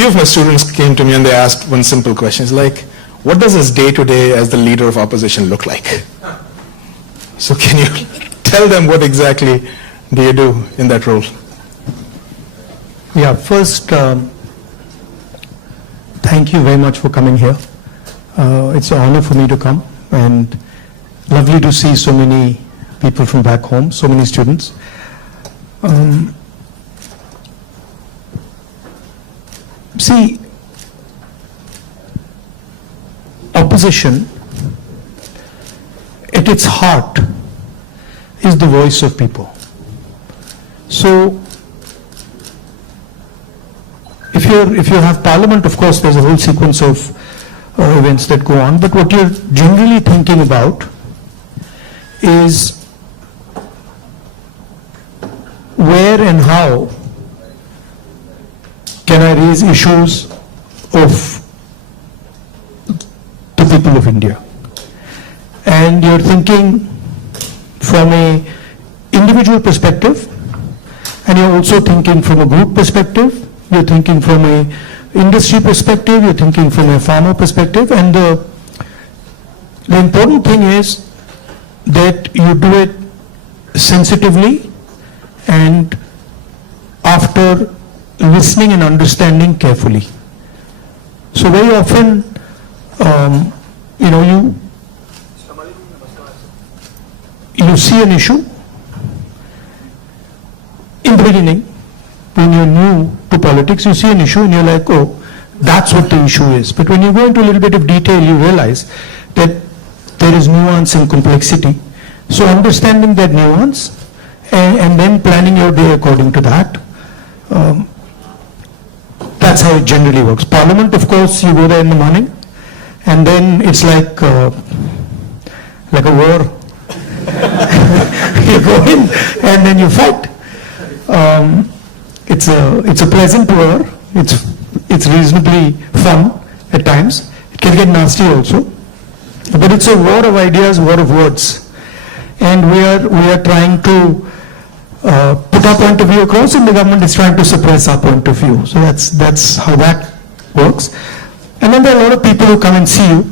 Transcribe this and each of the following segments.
few of my students came to me and they asked one simple question. It's like, what does his day-to-day as the leader of opposition look like? So can you tell them what exactly do you do in that role? Yeah, first, thank you very much for coming here. It's an honor for me to come, and lovely to see so many people from back home, so many students. See, opposition, at its heart, is the voice of people. So, if you have parliament, of course, there's a whole sequence of events that go on, but what you're generally thinking about is where and how can I raise issues of the people of India. And you're thinking from a individual perspective, and you're also thinking from a group perspective, you're thinking from a industry perspective, you're thinking from a farmer perspective, and the important thing is that you do it sensitively and after listening and understanding carefully. So very often, you see an issue in the beginning. When you're new to politics, you see an issue and you're like, oh, that's what the issue is. But when you go into a little bit of detail, you realize that there is nuance and complexity. So understanding that nuance and then planning your day according to that, that's how it generally works. Parliament, of course, you go there in the morning and then it's like a war. You go in and then you fight. It's a pleasant war. It's reasonably fun at times. It can get nasty also, but it's a war of ideas, war of words, and we are trying to put our point of view across, and the government is trying to suppress our point of view. So that's how that works. And then there are a lot of people who come and see you,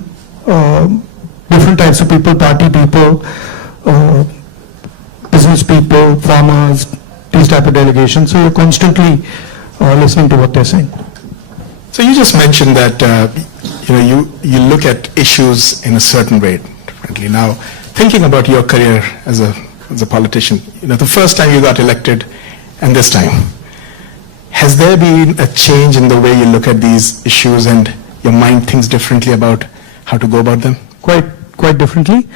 different types of people, party people, business people, farmers, these type of delegations. So you're constantly listening to what they're saying. So you just mentioned that you look at issues in a certain way differently. Now, thinking about your career as a politician, the first time you got elected and this time, has there been a change in the way you look at these issues and your mind thinks differently about how to go about them? Quite differently.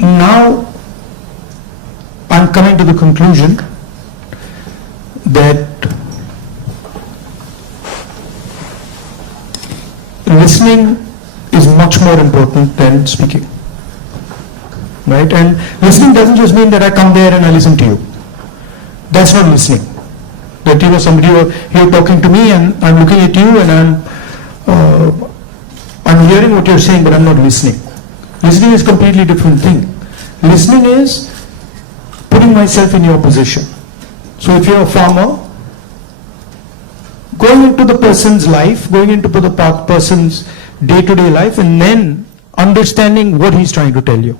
Now I'm coming to the conclusion that listening is much more important than speaking, right? And listening doesn't just mean that I come there and I listen to you. That's not listening. That somebody you're talking to me and I'm looking at you and I'm hearing what you're saying, but I'm not listening. Listening is a completely different thing. Listening is putting myself in your position. So if you're a farmer, going into the person's life, going into the person's day-to-day life, and then understanding what he's trying to tell you.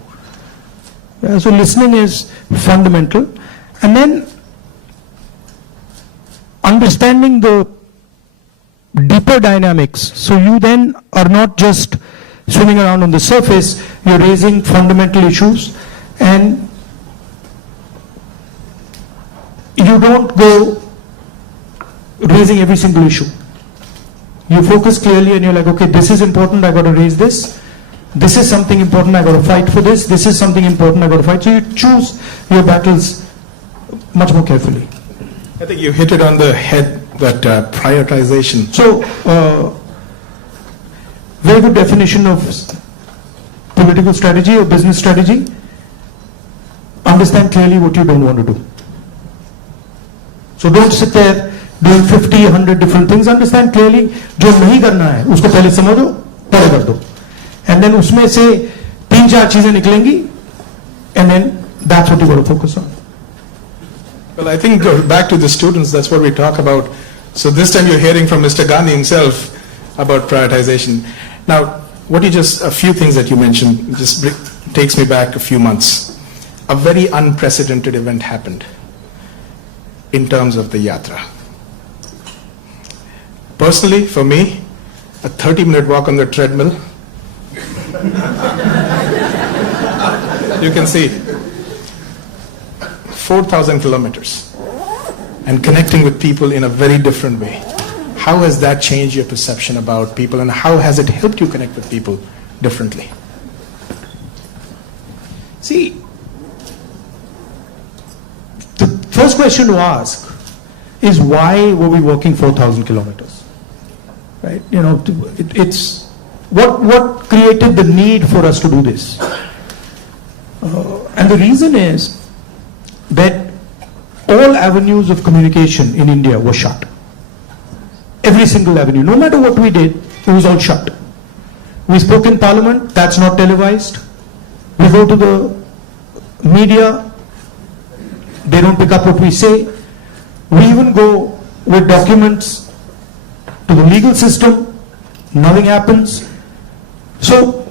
So listening is fundamental. And then understanding the deeper dynamics. So you then are not just swimming around on the surface, you're raising fundamental issues, and you don't go raising every single issue. You focus clearly and you're like, okay, this is important, I got to raise this. This is something important, I got to fight for this. This is something important, I got to fight. So you choose your battles much more carefully. I think you hit it on the head, that prioritization. So, very good definition of political strategy or business strategy. Understand clearly what you don't want to do. So don't sit there doing 50, 100 different things. Understand clearly, जो नहीं करना है, उसको पहले समझो, पहले कर दो. And then उसमें से 3-4 चीजें निकलेंगी, and then that's what you got to focus on. Well, I think back to the students, that's what we talk about. So this time you're hearing from Mr. Gandhi himself about prioritization. Now, a few things that you mentioned just takes me back a few months. A very unprecedented event happened in terms of the yatra. Personally, for me, a 30-minute walk on the treadmill, you can see 4,000 kilometers and connecting with people in a very different way. How has that changed your perception about people, and how has it helped you connect with people differently? See, the first question to ask is why were we walking 4,000 kilometers? Right? You know, it's what created the need for us to do this? And the reason is that all avenues of communication in India were shut. Every single avenue, no matter what we did, it was all shut. We spoke in Parliament, that's not televised. We go to the media, they don't pick up what we say. We even go with documents to the legal system, nothing happens. So,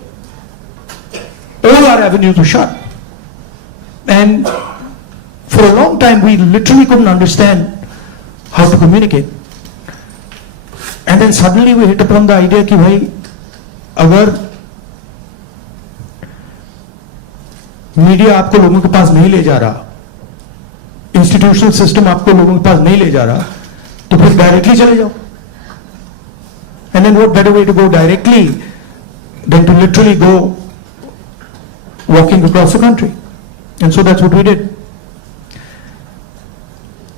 all our avenues were shut. And for a long time, we literally couldn't understand how to communicate. And then suddenly we hit upon the idea कि भाई अगर media आपको लोगों के पास नहीं ले जा रहा, इंस्टीट्यूशनल सिस्टम आपको लोगों के पास नहीं ले जा रहा, तो फिर डायरेक्टली चले जाओ. And then what better way to go directly than to literally go walking across the country? And so that's what we did.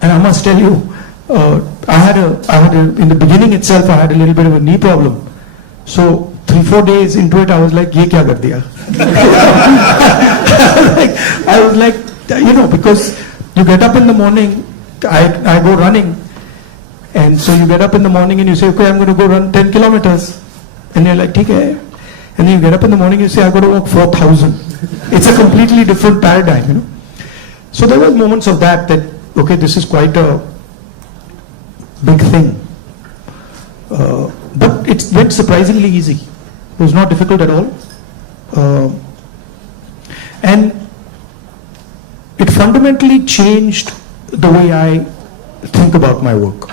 And I must tell you, in the beginning itself, I had a little bit of a knee problem. So 3-4 days into it, I was like, "Ye kya kar diya?" I was like, you know, because you get up in the morning, I go running, and so you get up in the morning and you say, "Okay, I'm going to go run 10 kilometers," and you're like, "ठीक है," and then you get up in the morning and you say, "I'm going to walk 4,000." It's a completely different paradigm, you know. So there were moments of that, okay, this is quite a big thing. But it went surprisingly easy. It was not difficult at all. And it fundamentally changed the way I think about my work.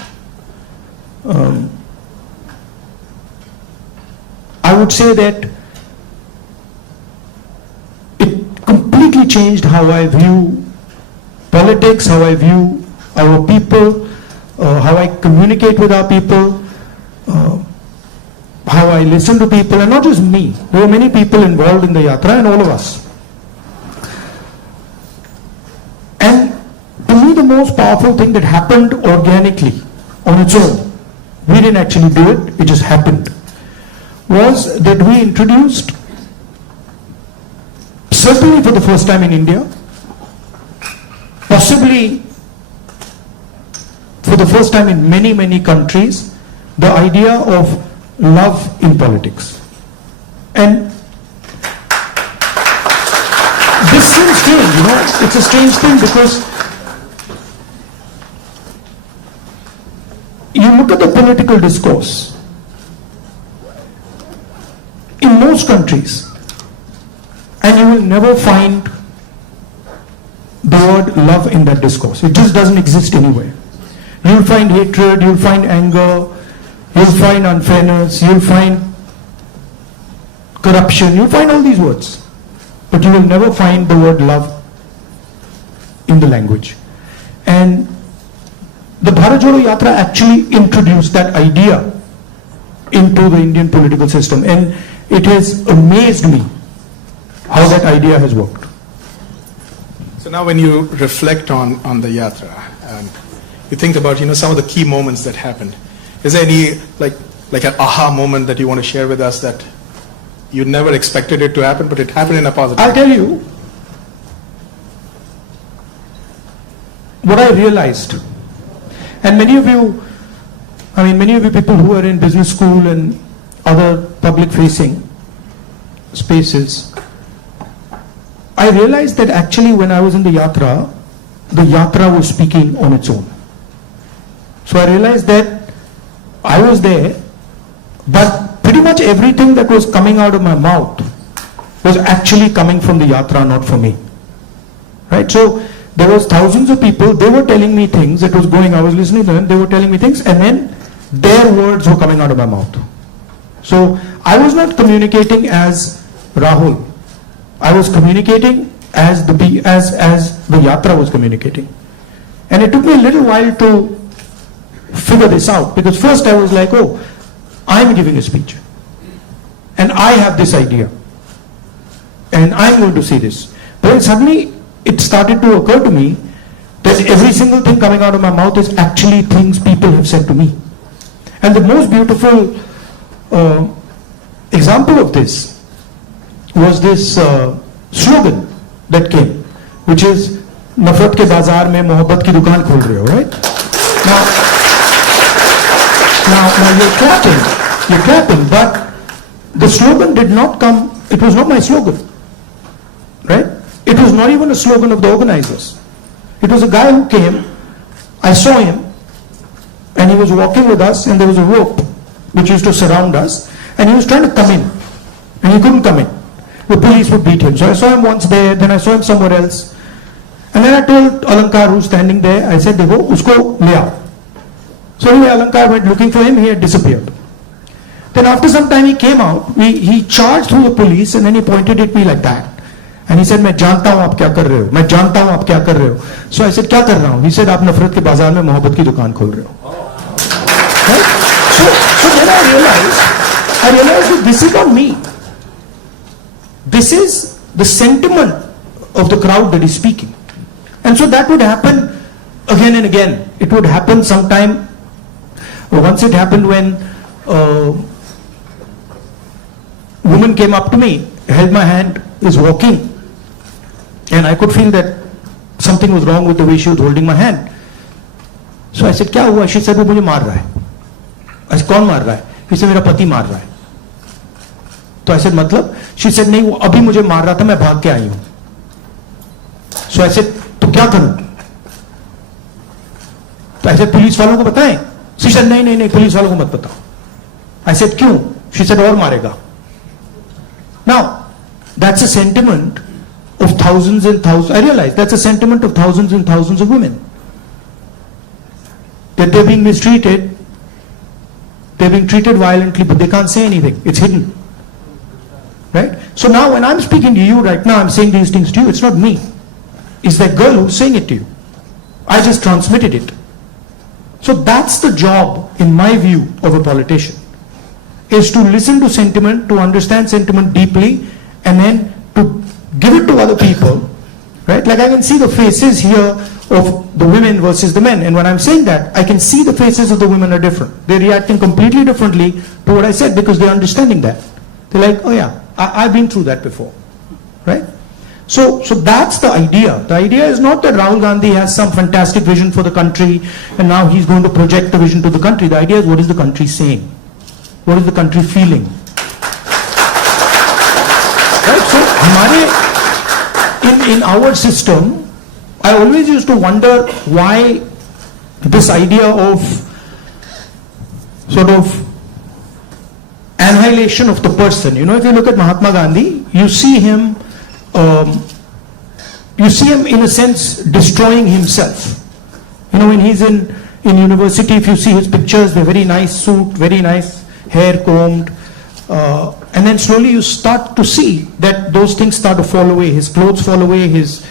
I would say that it completely changed how I view politics, how I view our people, how I communicate with our people, how I listen to people, and not just me. There were many people involved in the yatra, and all of us. And to me, the most powerful thing that happened organically on its own, we didn't actually do it, it just happened, was that we introduced, certainly for the first time in India, possibly for the first time in many, many countries, the idea of love in politics. And this seems strange, you know, it's a strange thing because you look at the political discourse in most countries and you will never find the word love in that discourse. It just doesn't exist anywhere. You'll find hatred, you'll find anger, you'll find unfairness, you'll find corruption, you'll find all these words. But you will never find the word love in the language. And the Bharat Jodo Yatra actually introduced that idea into the Indian political system. And it has amazed me how that idea has worked. So now when you reflect on the yatra, you think about, you know, some of the key moments that happened. Is there any like an aha moment that you want to share with us that you never expected it to happen, but it happened in a positive way? I'll tell you what I realized. And many of you people who are in business school and other public facing spaces, I realized that actually when I was in the yatra, the yatra was speaking on its own. So I realized that I was there, but pretty much everything that was coming out of my mouth was actually coming from the yatra, not from me. Right? So there was thousands of people, they were telling me things that was going, I was listening to them, they were telling me things, and then their words were coming out of my mouth. So I was not communicating as Rahul. I was communicating as the yatra was communicating. And it took me a little while to figure this out, because first I was like, oh, I'm giving a speech and I have this idea and I'm going to say this. But then suddenly it started to occur to me that every single thing coming out of my mouth is actually things people have said to me. And the most beautiful example of this was this slogan that came, which is नफरत के बाजार में मोहब्बत की दुकान खोल रहे हो, right? Now you're clapping, but the slogan did not come, it was not my slogan, right? It was not even a slogan of the organizers. It was a guy who came, I saw him, and he was walking with us, and there was a rope which used to surround us, and he was trying to come in, and he couldn't come in. The police would beat him. So I saw him once there, then I saw him somewhere else. And then I told Alankar, who's standing there, I said, Dekho, usko le aao. So anyway, Alankar went looking for him, he had disappeared. Then after some time he came out, he charged through the police, and then he pointed at me like that. And he said, मैं जानता हूँ आप क्या कर रहे हो, मैं जानता हूँ आप क्या कर रहे हो. So I said, क्या कर रहा हूँ? He said, आप नफरत के बाजार में मोहब्बत की दुकान खोल रहे हो. Right? So then I realized that this is not me. This is the sentiment of the crowd that is speaking. And so that would happen again and again. It would happen sometime. Once it happened when a woman came up to me, held my hand, is walking, and I could feel that something was wrong with the way she was holding my hand. So I said, क्या हुआ? She said, वो मुझे मार रहा है. I said, कौन मार रहा है? He said, मेरा पति मार रहा है. तो I said, मतलब? She said, नहीं, वो अभी मुझे मार रहा था, मैं भाग के आई हूं. So I said, तो क्या करूं? तो I said, पुलिस वालों को बताएं? She said, नहीं, पुलिस वालों को मत बताओ. I said, क्यों? She said, और मारेगा. Now, that's a sentiment of thousands and thousands. I realize that's a sentiment of thousands and thousands of women. That they're being mistreated, they're being treated violently, but they can't say anything. It's hidden. Right? So now when I'm speaking to you right now, I'm saying these things to you, it's not me. It's that girl who's saying it to you. I just transmitted it. So that's the job, in my view, of a politician, is to listen to sentiment, to understand sentiment deeply, and then to give it to other people, right? Like I can see the faces here of the women versus the men, and when I'm saying that, I can see the faces of the women are different. They're reacting completely differently to what I said because they're understanding that. They're like, oh yeah, I've been through that before, right? So that's the idea. The idea is not that Rahul Gandhi has some fantastic vision for the country and now he's going to project the vision to the country. The idea is, what is the country saying? What is the country feeling? Right? So in our system, I always used to wonder why this idea of sort of annihilation of the person. You know, if you look at Mahatma Gandhi, you see him in a sense destroying himself. You know, when he's in university, if you see his pictures, they're very nice suit, very nice hair combed, and then slowly you start to see that those things start to fall away. His clothes fall away, his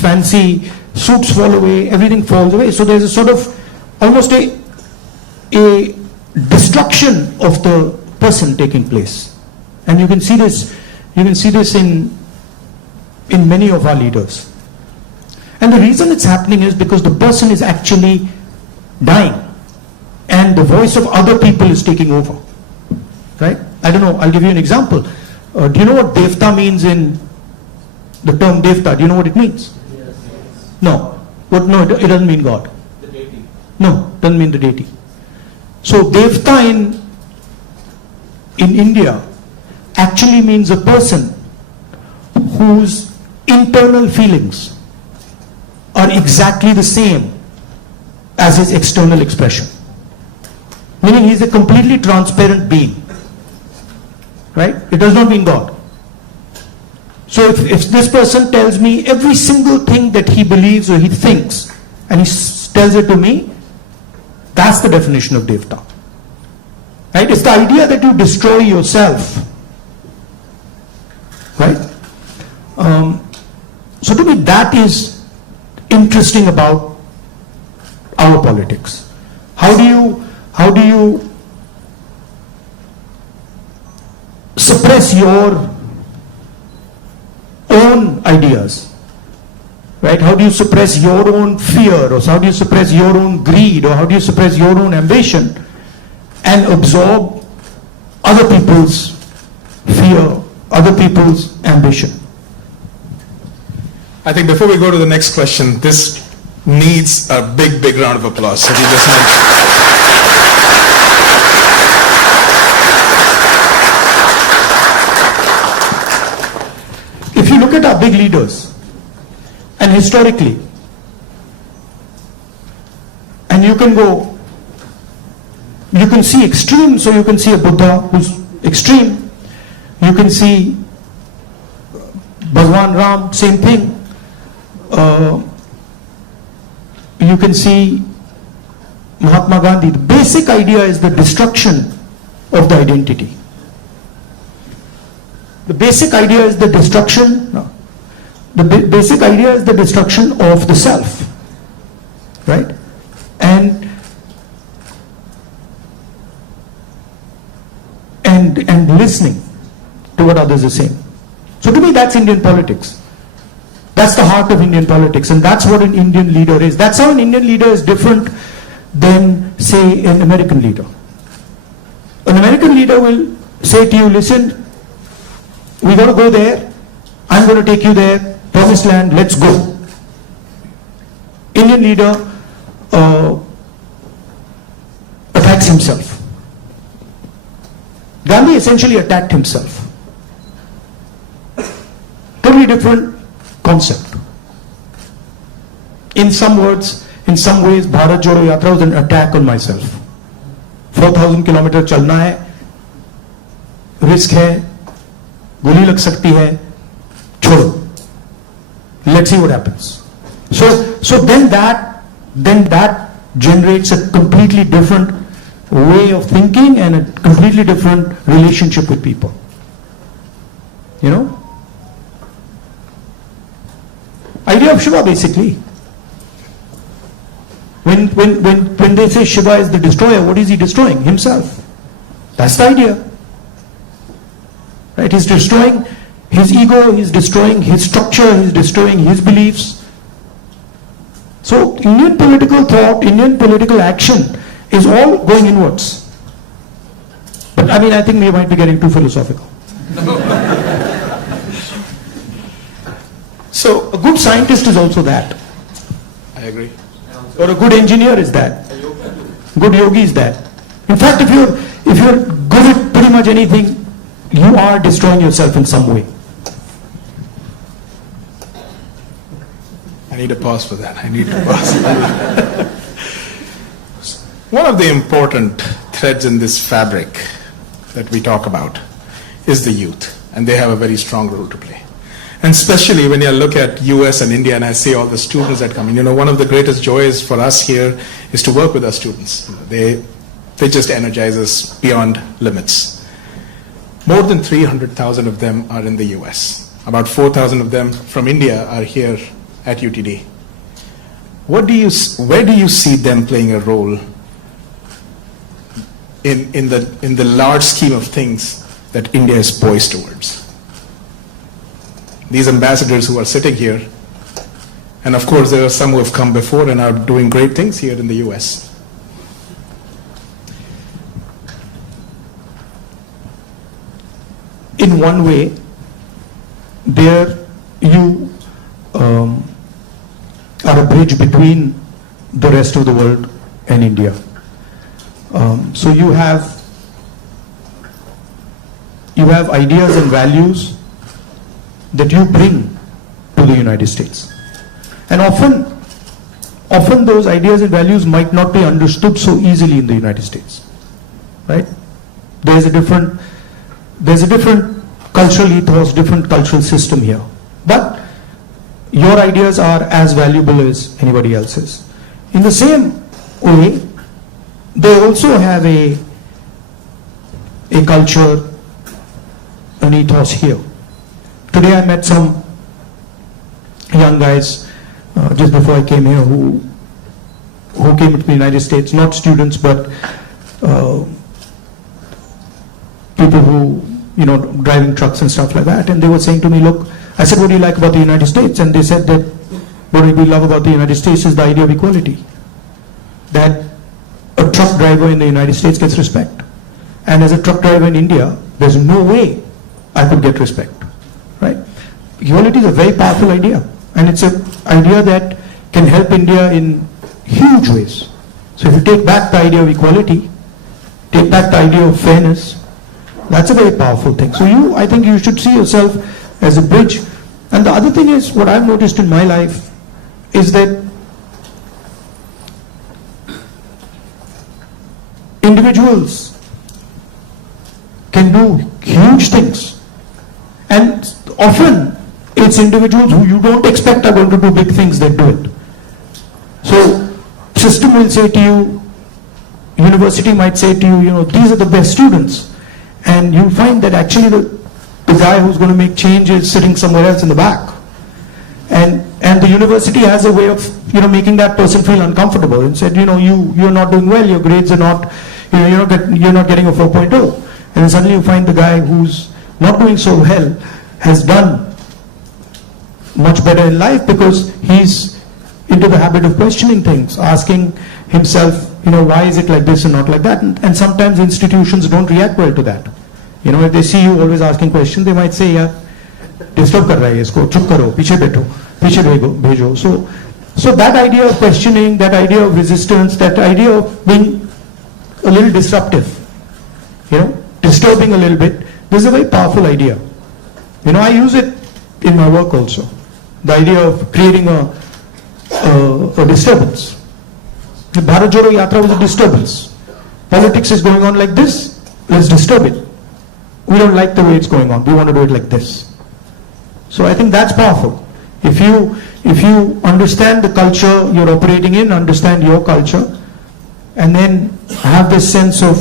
fancy suits fall away, everything falls away. So there's a sort of almost a destruction of the person taking place. And you can see this in many of our leaders. And the reason it's happening is because the person is actually dying and the voice of other people is taking over. Right? I don't know, I'll give you an example. Do you know what Devta means in the term Devta? Do you know what it means? Yes. No. No, it doesn't mean God. The deity. No, it doesn't mean the deity. So Devta in India actually means a person whose internal feelings are exactly the same as his external expression. Meaning he is a completely transparent being. Right? It does not mean God. So if this person tells me every single thing that he believes or he thinks, and he tells it to me, that's the definition of Devta. Right? It's the idea that you destroy yourself. Right? So to me that is interesting about our politics. How do you suppress your own ideas? Right? How do you suppress your own fear, or how do you suppress your own greed, or how do you suppress your own ambition and absorb other people's fear, other people's ambition? I think before we go to the next question, this needs a big, big round of applause. So we just If you look at our big leaders, and historically, and you can see extreme, so you can see a Buddha who's extreme, you can see Bhagwan Ram, same thing, you can see Mahatma Gandhi. The basic idea is the destruction of the identity. The basic idea is the destruction, basic idea is the destruction of the self, right? And listening to what others are saying. So to me that's Indian politics. That's the heart of Indian politics, and that's what an Indian leader is. That's how an Indian leader is different than, say, an American leader. An American leader will say to you, listen, we got to go there, I'm going to take you there, promised land, let's go. Indian leader attacks himself. Gandhi essentially attacked himself. Totally different concept. In some words, in some ways, Bharat Jodo Yatra was an attack on myself. 4,000 kilometer chalna hai, risk hai, goli lag sakti hai, chodo. Let's see what happens. So then that generates a completely different way of thinking and a completely different relationship with people. You know? Idea of Shiva basically. When they say Shiva is the destroyer, what is he destroying? Himself. That's the idea. Right? He's destroying his ego, he's destroying his structure, he's destroying his beliefs. So Indian political thought, Indian political action is all going inwards. But I mean, I think we might be getting too philosophical. So a good scientist is also that. I agree. Or a good engineer is that. Good yogi is that. In fact, if you're good at pretty much anything, you are destroying yourself in some way. I need a pause for that. I need to pause. One of the important threads in this fabric that we talk about is the youth, and they have a very strong role to play. And especially when you look at US and India, and I see all the students that come in, one of the greatest joys for us here is to work with our students. They just energize us beyond limits. More than 300,000 of them are in the US. About 4,000 of them from India are here at UTD. Where do you see them playing a role in the large scheme of things that India is poised towards? These ambassadors who are sitting here, and of course there are some who have come before and are doing great things here in the US. In one way, there you are a bridge between the rest of the world and India. So you have ideas and values that you bring to the United States. And often often those ideas and values might not be understood so easily in the United States, right? There's a different cultural ethos, different cultural system here. But your ideas are as valuable as anybody else's. In the same way, they also have a culture, an ethos here. Today I met some young guys just before I came here who came to the United States, not students but people who, driving trucks and stuff like that, and they were saying to me, look, I said, what do you like about the United States? And they said that what we love about the United States is the idea of equality. That a truck driver in the United States gets respect. And as a truck driver in India, there's no way I could get respect, right? Equality is a very powerful idea. And it's an idea that can help India in huge ways. So if you take back the idea of equality, take back the idea of fairness, that's a very powerful thing. So I think you should see yourself as a bridge. And the other thing is, what I've noticed in my life is that individuals can do huge things. And often it's individuals who you don't expect are going to do big things that do it. So system will say to you, university might say to you, these are the best students. And you find that actually the guy who's going to make change is sitting somewhere else in the back. And the university has a way of, making that person feel uncomfortable and said, you're not doing well, your grades are not, you're not getting a 4.0. And then suddenly you find the guy who's not doing so well has done much better in life because he's into the habit of questioning things, asking himself, why is it like this and not like that? And sometimes institutions don't react well to that. If they see you always asking questions, they might say, yeah, disturb kar raha hai isko, chup karo, piche beto, piche bhejo. So that idea of questioning, that idea of resistance, that idea of being a little disruptive, disturbing a little bit, this is a very powerful idea. I use it in my work also. The idea of creating a disturbance. The Bharat Jodo Yatra was a disturbance. Politics is going on like this, let's disturb it. We don't like the way it's going on, we want to do it like this. So I think that's powerful. If you understand the culture you're operating in, understand your culture, and then have this sense of,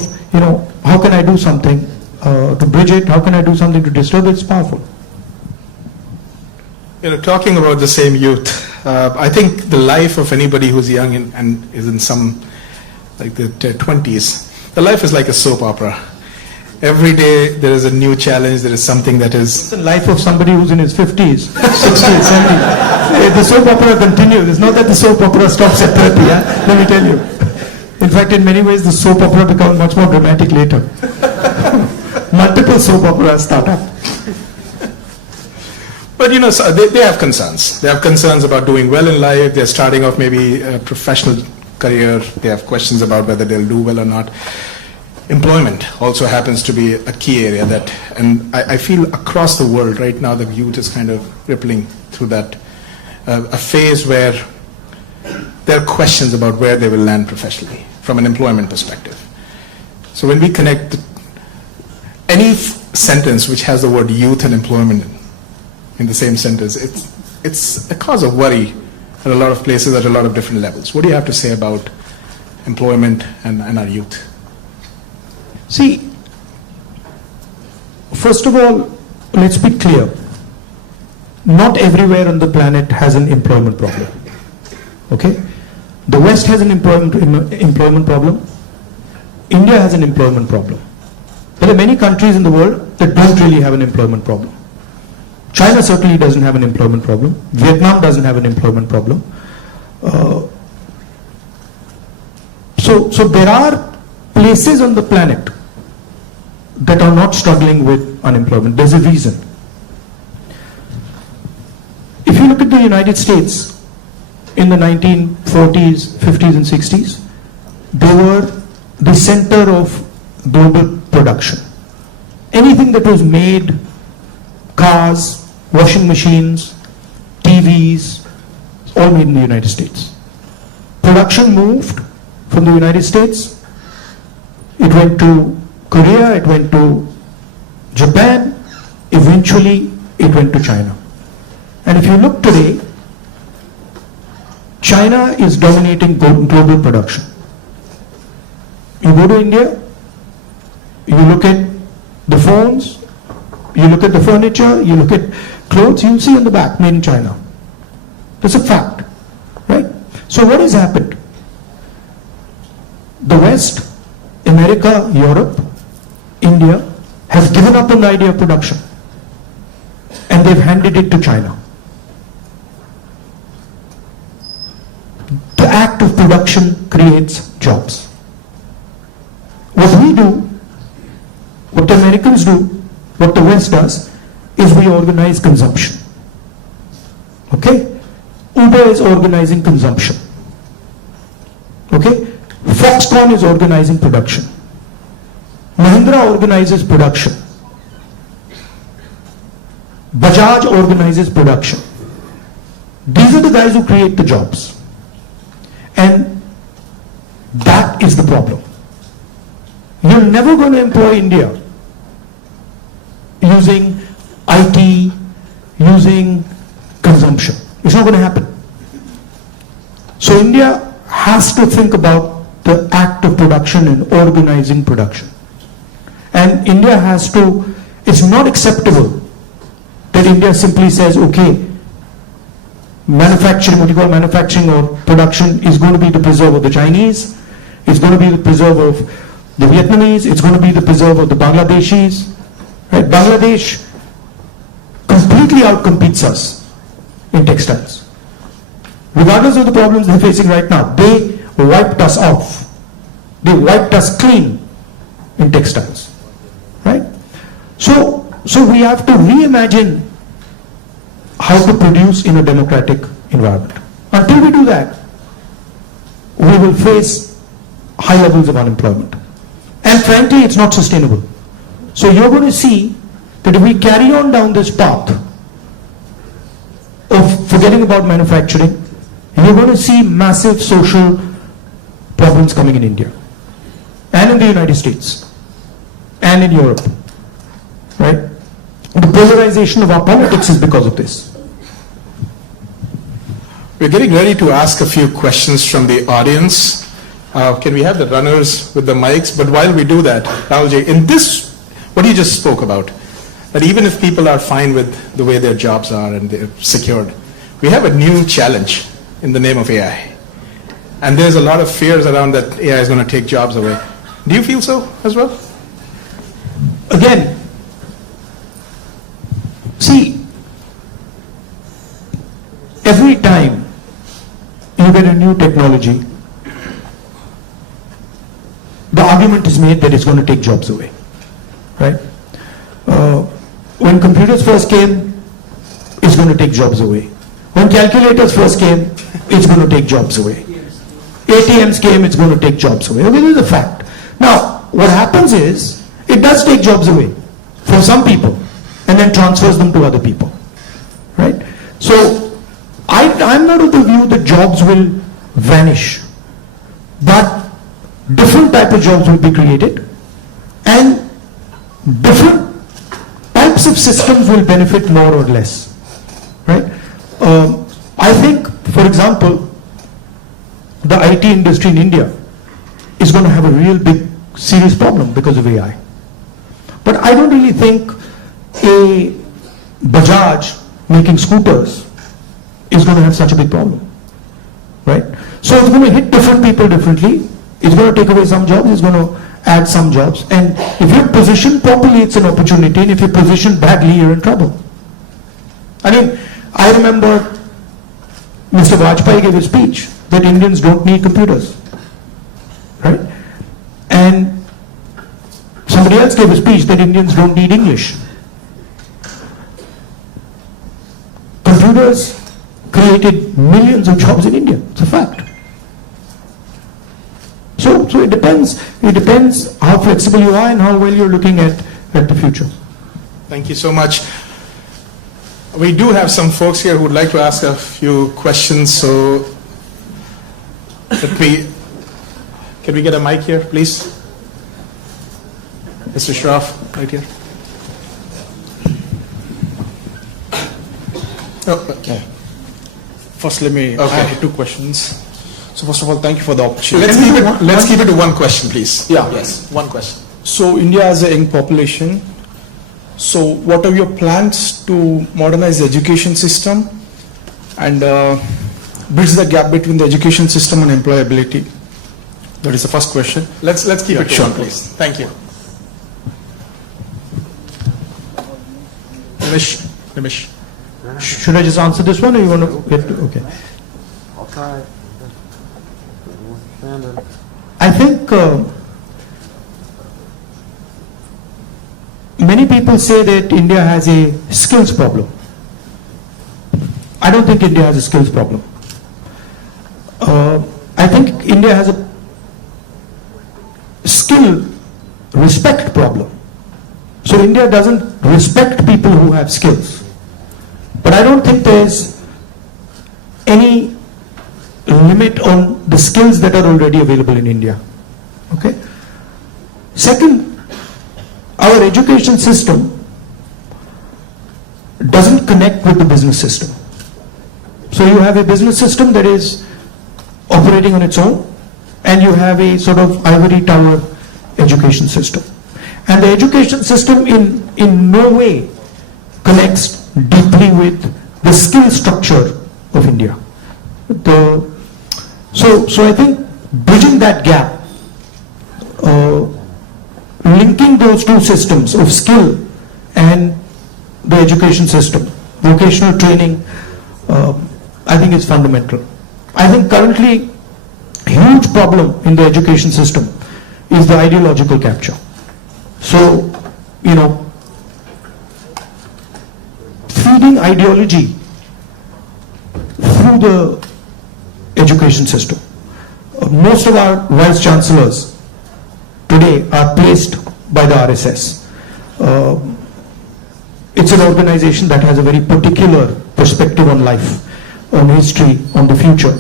how can I do something to bridge it, how can I do something to disturb it, it's powerful. Talking about the same youth, I think the life of anybody who's young and is in some, like the 20s, the life is like a soap opera. Every day there is a new challenge, there is something that is... It's the life of somebody who's in his 50s, 60s, 70s. The soap opera continues. It's not that the soap opera stops at 30, let me tell you. In fact, in many ways, the soap opera becomes much more dramatic later. Multiple soap operas start up. But so they have concerns. They have concerns about doing well in life. They're starting off maybe a professional career. They have questions about whether they'll do well or not. Employment also happens to be a key area and I feel across the world right now the youth is kind of rippling through that, a phase where there are questions about where they will land professionally from an employment perspective. So when we connect any sentence which has the word youth and employment in the same sentence, it's a cause of worry at a lot of places at a lot of different levels. What do you have to say about employment and our youth? See, first of all, let's be clear. Not everywhere on the planet has an employment problem. Okay? The West has an employment problem. India has an employment problem. But there are many countries in the world that don't really have an employment problem. China certainly doesn't have an employment problem. Vietnam doesn't have an employment problem. So there are places on the planet that are not struggling with unemployment. There's a reason. If you look at the United States in the 1940s, 50s and 60s, they were the center of global production. Anything that was made, cars, washing machines, TVs, all made in the United States. production moved from the United States, it went to Korea, it went to Japan, eventually it went to China. And if you look today, China is dominating global production. You go to India, you look at the phones, you look at the furniture, you look at clothes, you'll see on the back, made in China. That's a fact, right? So what has happened? The West, America, Europe, India, has given up on the idea of production. And they've handed it to China. The act of production creates jobs. What we do, what the Americans do, what the West does, is we organize consumption. Okay? Uber is organizing consumption. Okay? Foxconn is organizing production. Mahindra organizes production. Bajaj organizes production. These are the guys who create the jobs. And that is the problem. You're never going to employ India using IT, using consumption. It's not going to happen. So India has to think about the act of production and organizing production. And India has to, it's not acceptable that India simply says, okay, manufacturing, what you call manufacturing or production is going to be the preserve of the Chinese, it's going to be the preserve of the Vietnamese, it's going to be the preserve of the Bangladeshis. Right? Bangladesh completely outcompetes us in textiles. Regardless of the problems they're facing right now, they wiped us off. They wiped us clean in textiles. Right? So we have to reimagine how to produce in a democratic environment. Until we do that, we will face high levels of unemployment. And frankly, it's not sustainable. So you're going to see that if we carry on down this path of forgetting about manufacturing, you're going to see massive social problems coming in India and in the United States and in Europe. Right? The polarization of our politics is because of this. We're getting ready to ask a few questions from the audience. Can we have the runners with the mics? But while we do that, Rahulji, in this, what you just spoke about, that even if people are fine with the way their jobs are and they're secured, we have a new challenge in the name of AI. And there's a lot of fears around that AI is going to take jobs away. Do you feel so as well? Again, see, every time you get a new technology, the argument is made that it's going to take jobs away, right? When computers first came, it's going to take jobs away. When calculators first came, it's going to take jobs away. ATMs came, it's going to take jobs away. Okay, this is a fact. Now, what happens is, it does take jobs away for some people and then transfers them to other people, right? So, I'm not of the view that jobs will vanish, but different type of jobs will be created and different types of systems will benefit more or less, right? I think, for example, the IT industry in India is going to have a real big serious problem because of AI. But I don't really think a Bajaj making scooters is going to have such a big problem, right? So it's going to hit different people differently. It's going to take away some jobs, it's going to add some jobs. And if you're positioned properly, it's an opportunity. And if you're positioned badly, you're in trouble. I mean, I remember Mr. Vajpayee gave a speech that Indians don't need computers, right? And somebody else gave a speech that Indians don't need English. Computers created millions of jobs in India. It's a fact. So it depends how flexible you are and how well you're looking at the future. Thank you so much. We do have some folks here who would like to ask a few questions, so Can we get a mic here, please? Mr. Shroff, right here. Oh, okay. First, let me, I Okay. have two questions. So first of all, thank you for the opportunity. Let's keep it to one question, please. Yeah. Yes, one question. So India has a young population. So what are your plans to modernize the education system and bridge the gap between the education system and employability? That is the first question. Let's keep Yeah, it to sure. one, please. Thank you. Nimish. Should I just answer this one, or you want to get, okay. I'll try. Sandra. I think many people say that India has a skills problem. I don't think India has a skills problem. I think India has a skill respect problem. So India doesn't respect people who have skills. But I don't think there's any limit on the skills that are already available in India. Okay? Second, our education system doesn't connect with the business system. So you have a business system that is operating on its own, and you have a sort of ivory tower education system. And the education system in no way connects deeply with the skill structure of India. So I think bridging that gap, linking those two systems of skill and the education system, vocational training, I think is fundamental. I think currently a huge problem in the education system is the ideological capture. So, you know, feeding ideology through the education system. Most of our vice chancellors today are placed by the RSS. It's an organization that has a very particular perspective on life, on history, on the future.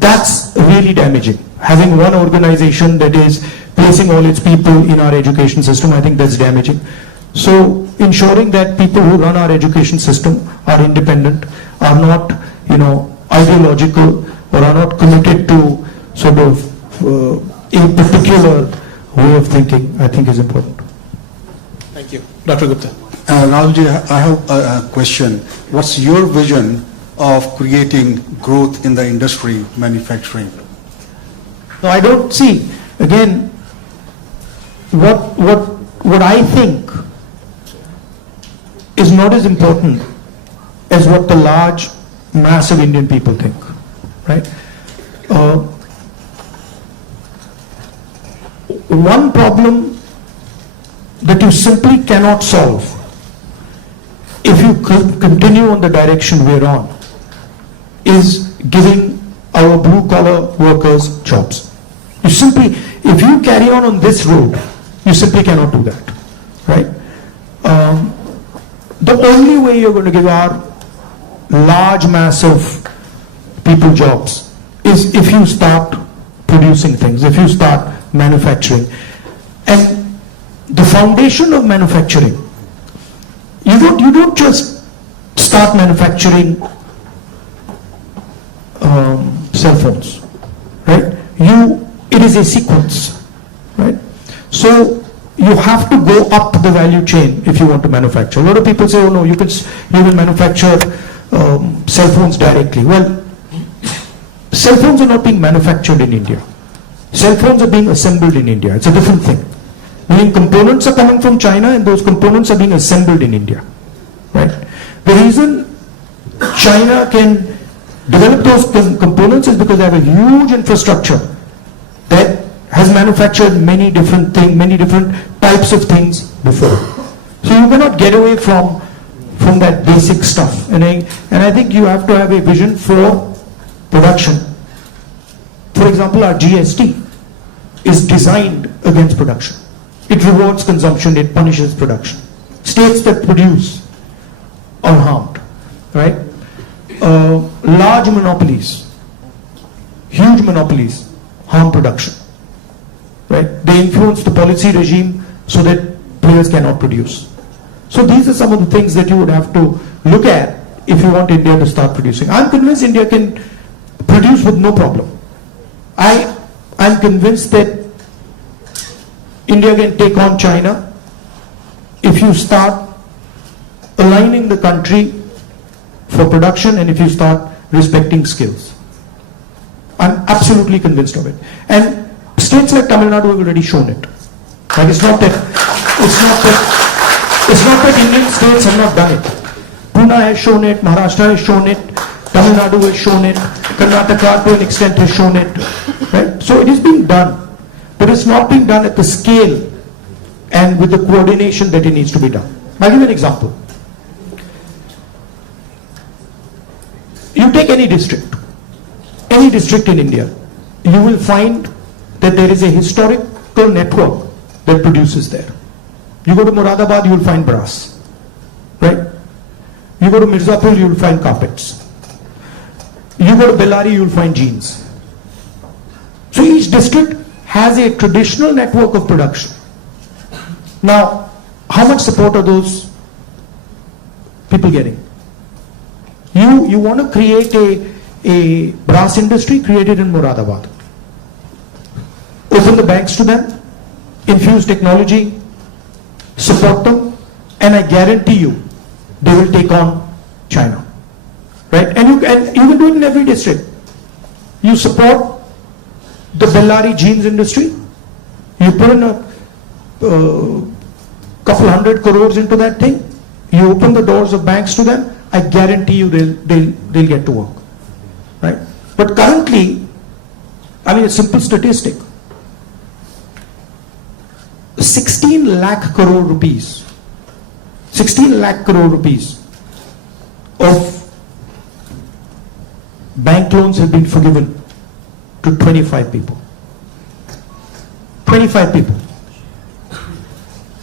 That's really damaging. Having one organization that is placing all its people in our education system, I think that's damaging. So ensuring that people who run our education system are independent, are not, you know, ideological, or are not committed to sort of a particular way of thinking, I think is important. Thank you. Dr. Gupta. Rahulji, I have a question. What's your vision of creating growth in the industry, manufacturing? No, I don't see, again, what I think is not as important as what the large mass of Indian people think, right? One problem that you simply cannot solve if you continue on the direction we're on is giving our blue-collar workers jobs. You simply, if you carry on this road, you simply cannot do that, right? The only way you're going to give our large mass of people jobs is if you start producing things, if you start manufacturing. And the foundation of manufacturing, you don't just start manufacturing cell phones, right? It is a sequence, right? So you have to go up the value chain if you want to manufacture. A lot of people say, oh no, you can manufacture cell phones directly. Well, cell phones are not being manufactured in India. Cell phones are being assembled in India. It's a different thing. Meaning components are coming from China and those components are being assembled in India, right? The reason China can develop those components is because they have a huge infrastructure that has manufactured many different things, many different types of things before. So you cannot get away from that basic stuff. And I think you have to have a vision for production. For example, our GST is designed against production. It rewards consumption, it punishes production. States that produce are harmed, right? Large monopolies huge monopolies harm production, right? They influence the policy regime so that players cannot produce. So these are some of the things that you would have to look at if you want India to start producing. I'm convinced India can produce with no problem. I'm convinced that India can take on China if you start aligning the country for production and if you start respecting skills. I'm absolutely convinced of it. And states like Tamil Nadu have already shown it. Like it's not that Indian states have not done it. Pune has shown it, Maharashtra has shown it, Tamil Nadu has shown it, Karnataka to an extent has shown it. Right? So it is being done, but it's not being done at the scale and with the coordination that it needs to be done. I'll give you an example. You take any district in India, you will find that there is a historical network that produces there. You go to Moradabad, you will find brass, right? You go to Mirzapur, you will find carpets. You go to Bellary, you will find jeans. So each district has a traditional network of production. Now, how much support are those people getting? You want to create a brass industry, create it in Moradabad. Open the banks to them, infuse technology, support them, and I guarantee you, they will take on China. Right? And you can do it in every district. You support the Bellary jeans industry, you put in a couple hundred crores into that thing, you open the doors of banks to them, I guarantee you they'll get to work. Right? But currently, I mean a simple statistic, 16 lakh crore rupees of bank loans have been forgiven to 25 people. 25 people.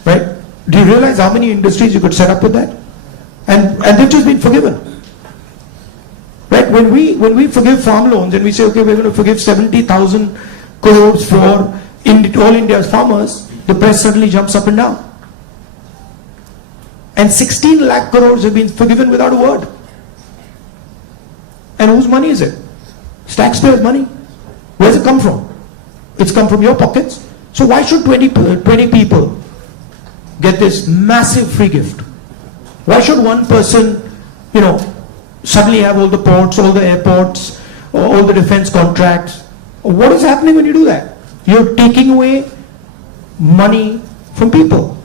Right? Do you realize how many industries you could set up with that? And they've just been forgiven. Right? When we forgive farm loans and we say, okay, we're going to forgive 70,000 crores for all India's farmers, the press suddenly jumps up and down. And 16 lakh crores have been forgiven without a word. And whose money is it? It's taxpayers' money. Where does it come from? It's come from your pockets. So why should 20 people get this massive free gift? Why should one person, suddenly have all the ports, all the airports, all the defense contracts? What is happening when you do that? You're taking away money from people.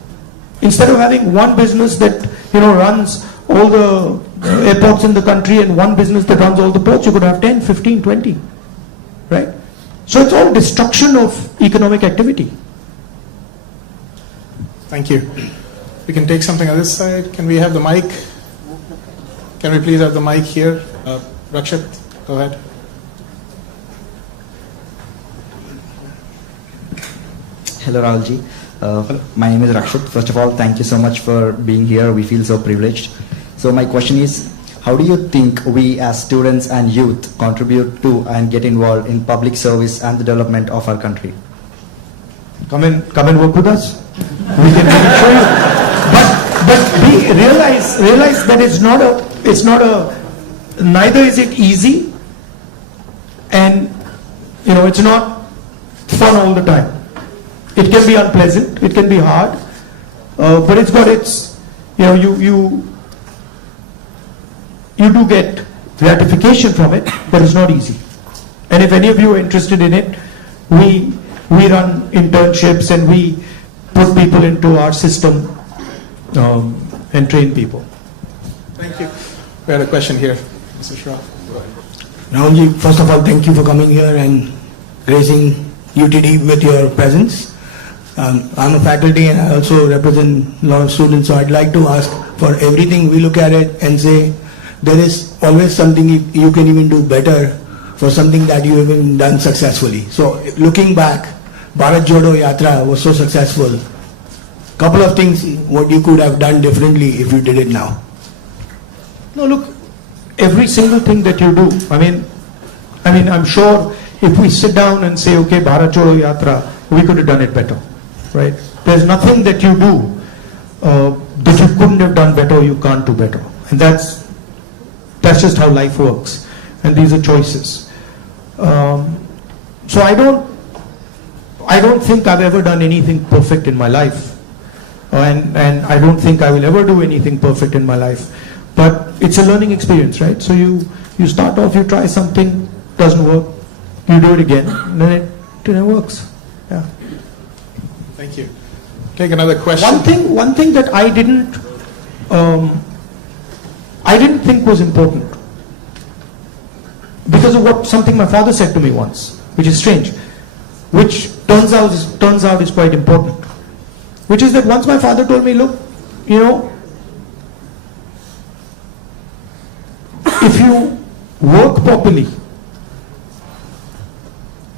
Instead of having one business that runs all the airports in the country and one business that runs all the ports, you could have 10, 15, 20. Right? So it's all destruction of economic activity. Thank you. We can take something on this side. Can we have the mic? Can we please have the mic here? Rakshit, go ahead. Hello, Rahulji. My name is Rakshit. First of all, thank you so much for being here. We feel so privileged. So my question is, how do you think we as students and youth contribute to and get involved in public service and the development of our country? Come and work with us. We can show you. But realize that neither is it easy, and it's not fun all the time. It can be unpleasant, it can be hard, but it's got its, you do get gratification from it, but it's not easy. And if any of you are interested in it, we run internships and we put people into our system and train people. Thank you. We had a question here. Mr. Shroff. Rahulji, first of all, thank you for coming here and gracing UTD with your presence. I'm a faculty and I also represent a lot of students, so I'd like to ask, for everything we look at it and say there is always something you can even do better for something that you haven't done successfully. So looking back, Bharat Jodo Yatra was so successful. Couple of things what you could have done differently if you did it now. No, look, every single thing that you do, I mean, I'm sure if we sit down and say, okay, Bharat Jodo Yatra, we could have done it better, right? There's nothing that you do that you couldn't have done better or you can't do better. And that's just how life works. And these are choices. So I don't think I've ever done anything perfect in my life. And I don't think I will ever do anything perfect in my life. But it's a learning experience, right? So you start off, you try something, doesn't work, you do it again, and then it works. Yeah. Thank you. Take another question. One thing that I didn't think was important, because of something my father said to me once, which is strange, which turns out is quite important, which is that once my father told me, look, if you work properly,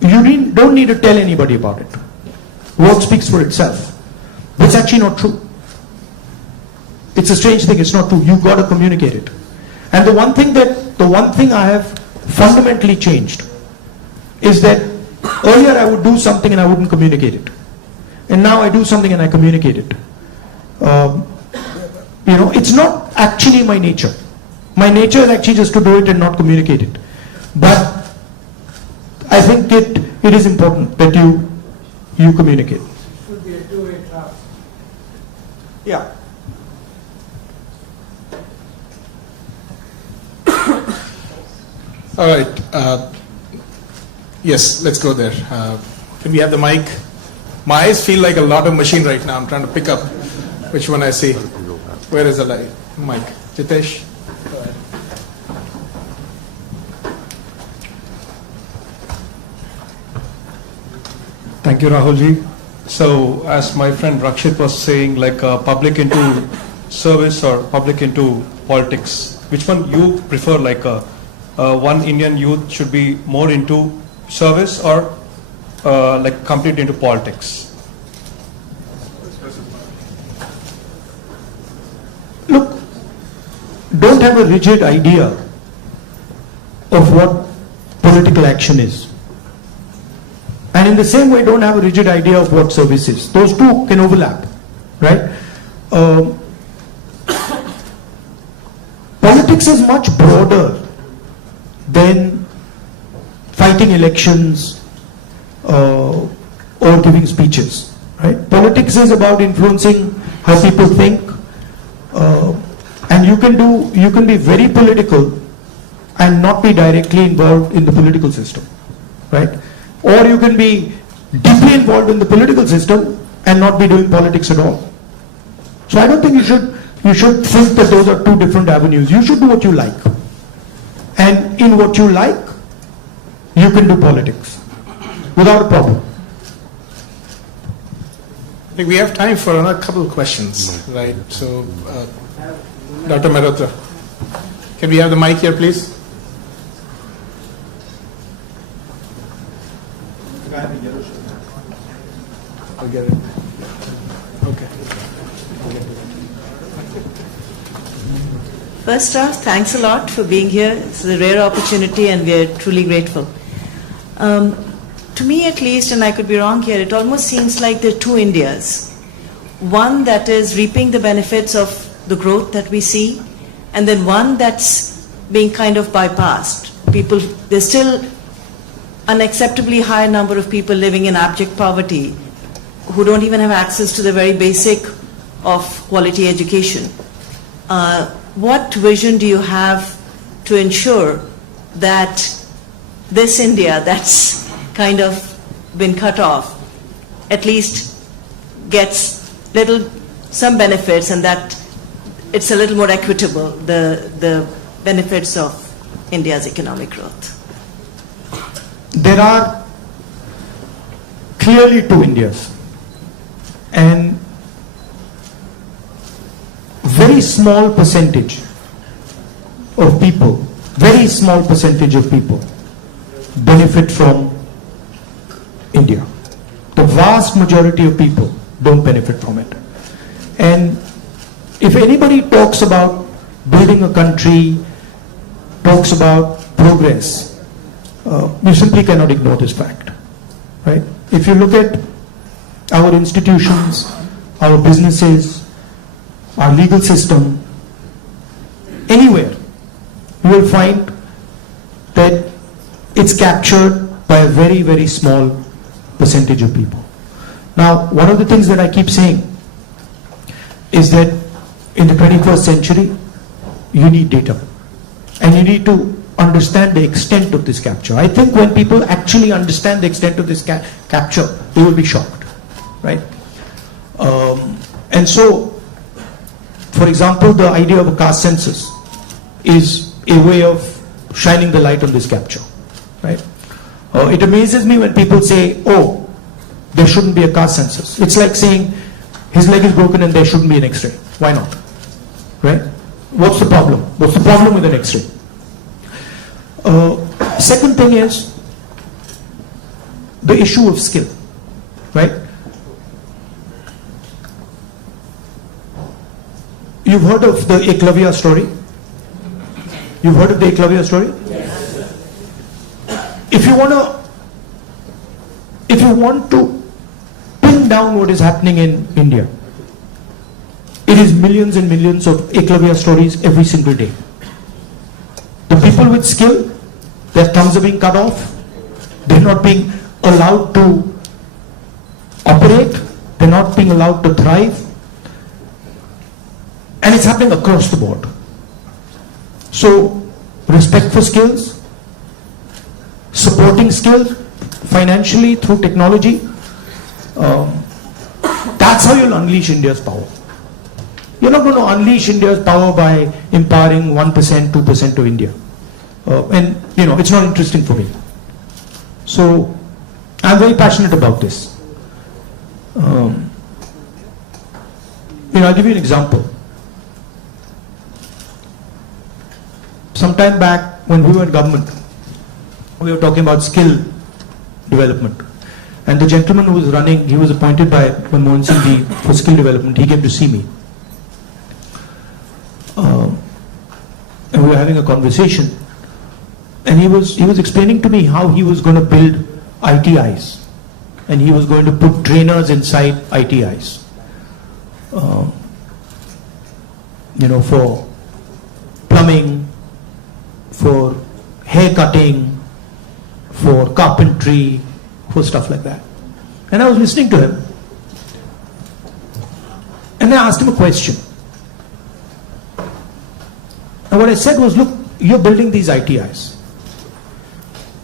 you don't need to tell anybody about it. Work speaks for itself. But it's actually not true. It's a strange thing, it's not true. You've got to communicate it. And the one thing I have fundamentally changed is that earlier I would do something and I wouldn't communicate it. And now I do something and I communicate it. It's not actually my nature. My nature is actually just to do it and not communicate it. But I think it is important that you communicate. Should be a two-way traffic. Yeah. All right. Yes, let's go there. Can we have the mic? My eyes feel like a lot of machine right now. I'm trying to pick up which one I see. Where is the mic? Jitesh? Go ahead. Thank you, Rahulji. So, as my friend Rakshit was saying, like public into service or public into politics, which one you prefer? Like one Indian youth should be more into service or like complete into politics? Look, don't have a rigid idea of what political action is. And in the same way, don't have a rigid idea of what service is. Those two can overlap, right? Politics is much broader than fighting elections or giving speeches, right? Politics is about influencing how people think, and you can be very political and not be directly involved in the political system, right? Or you can be deeply involved in the political system and not be doing politics at all. So I don't think you should think that those are two different avenues. You should do what you like. And in what you like, you can do politics without a problem. I think we have time for another couple of questions, right? So, Dr. Mehrotra, can we have the mic here, please? I'll get it. Okay. First off, thanks a lot for being here. It's a rare opportunity and we are truly grateful. To me at least, and I could be wrong here, it almost seems like there are two Indias. One that is reaping the benefits of the growth that we see, and then one that's being kind of bypassed. There's still unacceptably high number of people living in abject poverty who don't even have access to the very basic of quality education. What vision do you have to ensure that this India that's kind of been cut off at least gets some benefits, and that it's a little more equitable, the benefits of India's economic growth? There are clearly two Indias, and very small percentage of people benefit from India. The vast majority of people don't benefit from it. And if anybody talks about building a country, talks about progress, You simply cannot ignore this fact, right? If you look at our institutions, our businesses, our legal system, anywhere, you will find that it's captured by a very, very small percentage of people. Now, one of the things that I keep saying is that in the 21st century, you need data. And you need to understand the extent of this capture. I think when people actually understand the extent of this capture, they will be shocked, right? And so, for example, the idea of a caste census is a way of shining the light on this capture, right? It amazes me when people say, oh, there shouldn't be a caste census. It's like saying his leg is broken and there shouldn't be an X-ray. Why not? Right? What's the problem? What's the problem with an X-ray? Second thing is the issue of skill, right? You've heard of the Eklavya story? You've heard of the Eklavya story? Yes. If you want to pin down what is happening in India, it is millions and millions of Eklavya stories every single day. The people with skill, their thumbs are being cut off, they're not being allowed to operate, they're not being allowed to thrive, and it's happening across the board. So, respect for skills, supporting skills financially through technology, that's how you'll unleash India's power. You're not going to unleash India's power by empowering 1%, 2% of India. And, you know, it's not interesting for me. So, I'm very passionate about this. I'll give you an example. Some time back, when we were in government, we were talking about skill development. And the gentleman who was running, he was appointed by Manmohan Singh for skill development. He came to see me. And we were having a conversation. And he was explaining to me how he was going to build ITIs. And he was going to put trainers inside ITIs. For plumbing, for hair cutting, for carpentry, for stuff like that. And I was listening to him. And I asked him a question. And what I said was, look, you're building these ITIs.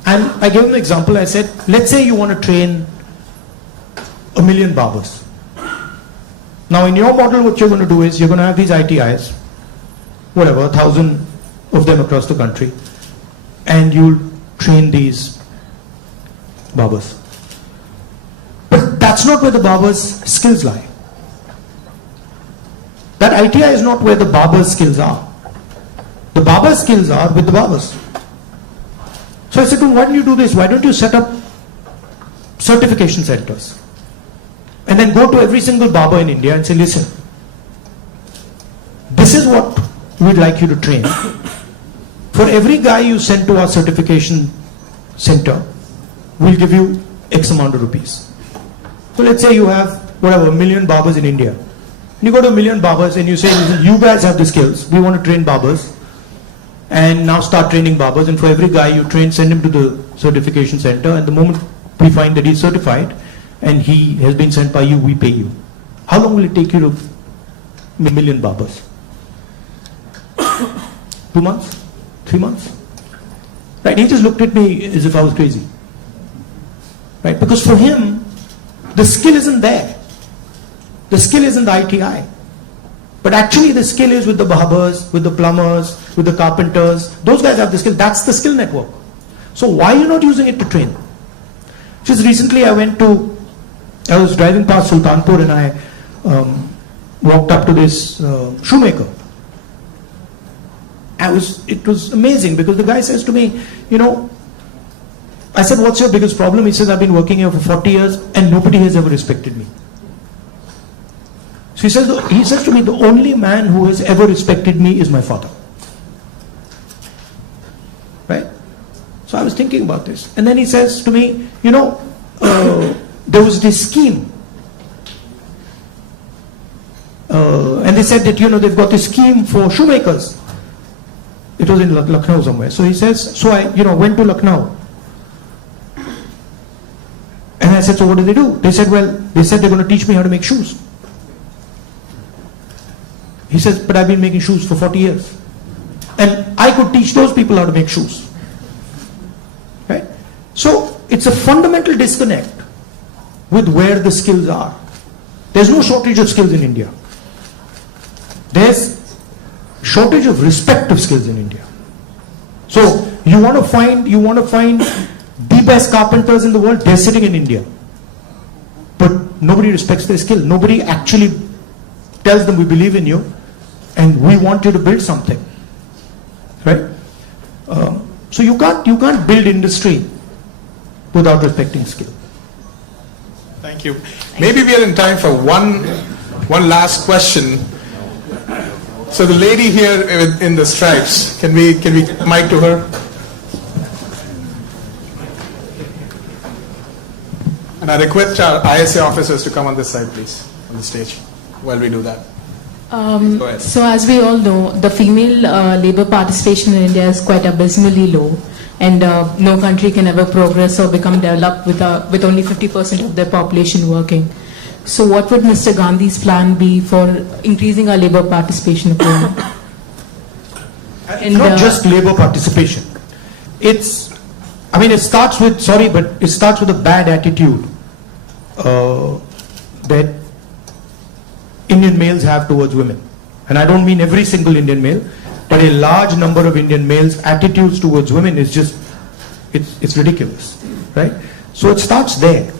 And I gave him an example. I said, let's say you want to train 1 million barbers. Now in your model, what you're going to do is, you're going to have these ITIs, whatever, 1,000 of them across the country, and you'll train these barbers. But that's not where the barbers' skills lie. That ITI is not where the barbers' skills are. The barbers' skills are with the barbers. So I said to him, why don't you do this? Why don't you set up certification centers? And then go to every single barber in India and say, listen, this is what we'd like you to train. For every guy you send to our certification center, we'll give you X amount of rupees. So let's say you have, whatever, 1 million barbers in India. And you go to 1 million barbers and you say, listen, you guys have the skills, we want to train barbers. And now start training barbers, and for every guy you train, send him to the certification center, and the moment we find that he's certified and he has been sent by you, we pay you. How long will it take you to 1 million barbers? 2 months? 3 months? Right? He just looked at me as if I was crazy. Right? Because for him, the skill isn't there. The skill isn't the ITI. But actually the skill is with the barbers, with the plumbers, with the carpenters. Those guys have the skill. That's the skill network. So why are you not using it to train? Just recently I was driving past Sultanpur and I walked up to this shoemaker. It was amazing because the guy says to me, I said, what's your biggest problem? He says, I've been working here for 40 years and nobody has ever respected me. So he says to me, the only man who has ever respected me is my father. Right? So I was thinking about this. And then he says to me, there was this scheme. And they said that, they've got this scheme for shoemakers. It was in Lucknow somewhere. So he says, so I, went to Lucknow. And I said, so what do? They said, they're going to teach me how to make shoes. He says, but I've been making shoes for 40 years. And I could teach those people how to make shoes. Right? So it's a fundamental disconnect with where the skills are. There's no shortage of skills in India. There's shortage of respect of skills in India. So you want to find the best carpenters in the world, they're sitting in India. But nobody respects their skill. Nobody actually tells them we believe in you and we want you to build something. Right? So you can't build industry without respecting skill. Thank you. Maybe we are in time for one last question. So the lady here in the stripes, can we mic to her? And I request our ISA officers to come on this side, please, on the stage, while we do that. Go ahead. So as we all know, the female labor participation in India is quite abysmally low, and no country can ever progress or become developed with only 50% of their population working. So what would Mr. Gandhi's plan be for increasing our labor participation of women? And not just labor participation. It starts with a bad attitude that Indian males have towards women. And I don't mean every single Indian male, but a large number of Indian males' attitudes towards women is just, it's ridiculous, right? So it starts there.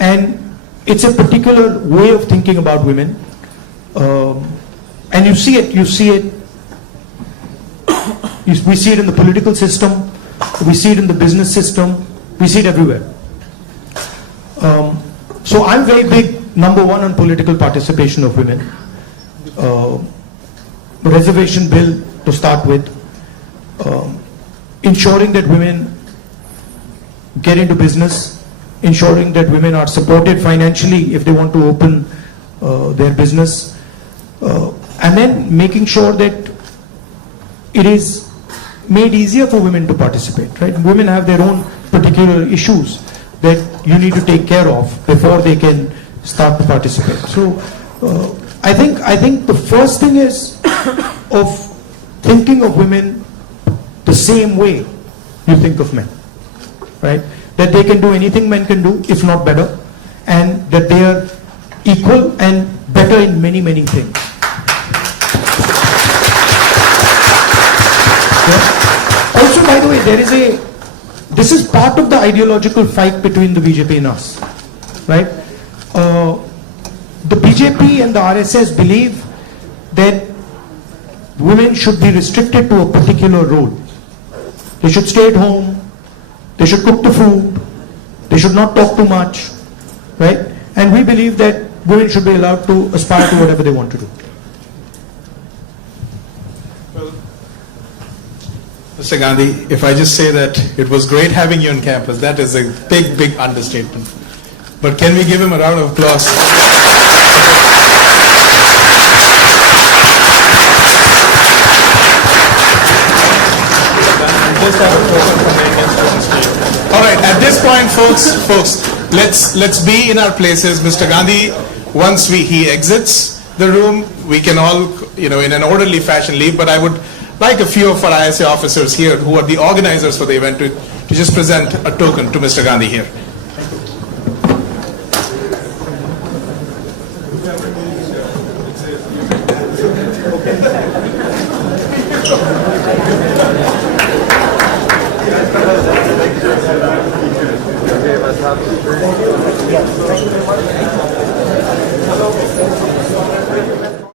And it's a particular way of thinking about women. And you see it, we see it in the political system, we see it in the business system, we see it everywhere. So I'm very big, number one, on political participation of women. Reservation bill to start with, ensuring that women get into business, ensuring that women are supported financially if they want to open their business, and then making sure that it is made easier for women to participate, right? Women have their own particular issues that you need to take care of before they can start to participate. So I think the first thing is of thinking of women the same way you think of men, right? That they can do anything men can do, if not better, and that they are equal and better in many, many things. Yeah. Also, by the way, this is part of the ideological fight between the BJP and us, right? The BJP and the RSS believe that women should be restricted to a particular role. They should stay at home, they should cook the food, they should not talk too much, right? And we believe that women should be allowed to aspire to whatever they want to do. Well, Mr. Gandhi, if I just say that it was great having you on campus, that is a big, big understatement. But can we give him a round of applause? All right, at this point, folks, let's be in our places. Mr. Gandhi, once he exits the room, we can all, in an orderly fashion leave, but I would like a few of our ISA officers here who are the organizers for the event to just present a token to Mr. Gandhi here.